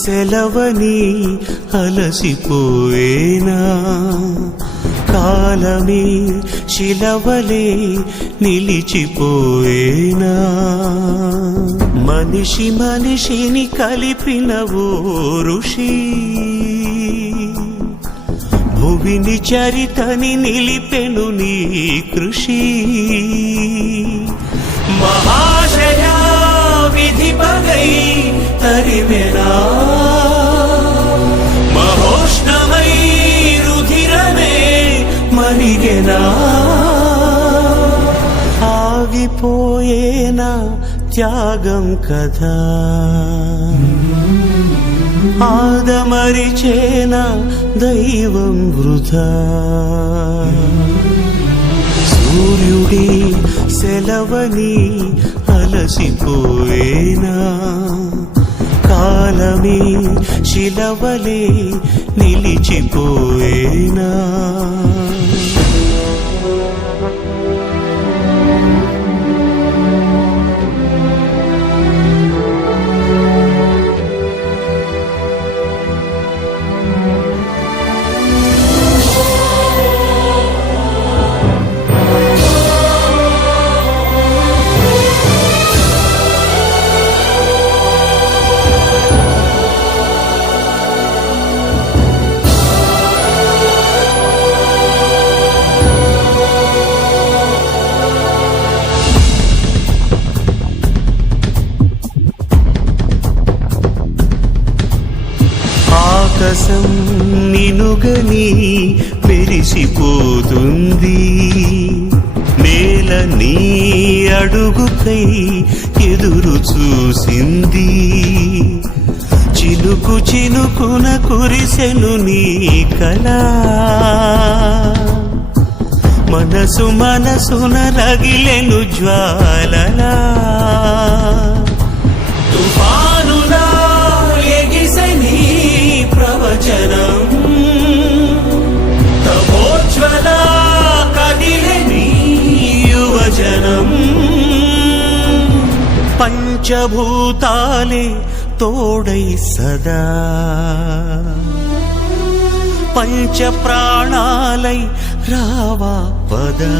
సెలవని అలసిపోయేనా కాలమే శిలవలే నిలిచిపోయేనా మనిషి మనిషిని కలిపిన ఓ ఋషి భువిని చరితని నిలిపెను నీ కృషి మహాశయా విధి పగై తరివెనా మహోష్ణమై రుధిరమే మరిగెనా ఆగిపోయేనా త్యాగం కదా ఆదమరిచేనా దైవం వృధా సూర్యుడి సెలవని అలసిపోయేనా కాలమే శిలవలే నిలిచిపోయేనా ఆకాశం నినుగని మెరిసిపోతుంది నేల నీ అడుగుకై ఎదురు చూసింది చినుకు చినుకున కురిసెను నీ కళ మనసు మనసున రగిలెను జ్వాలలా తుఫానులా ఎగిసెని ప్రవచనం తపోజ్వల కదిలెని యువజనం పంచభూతాలే తోడై సదా పంచ ప్రాణాలై రావా పదా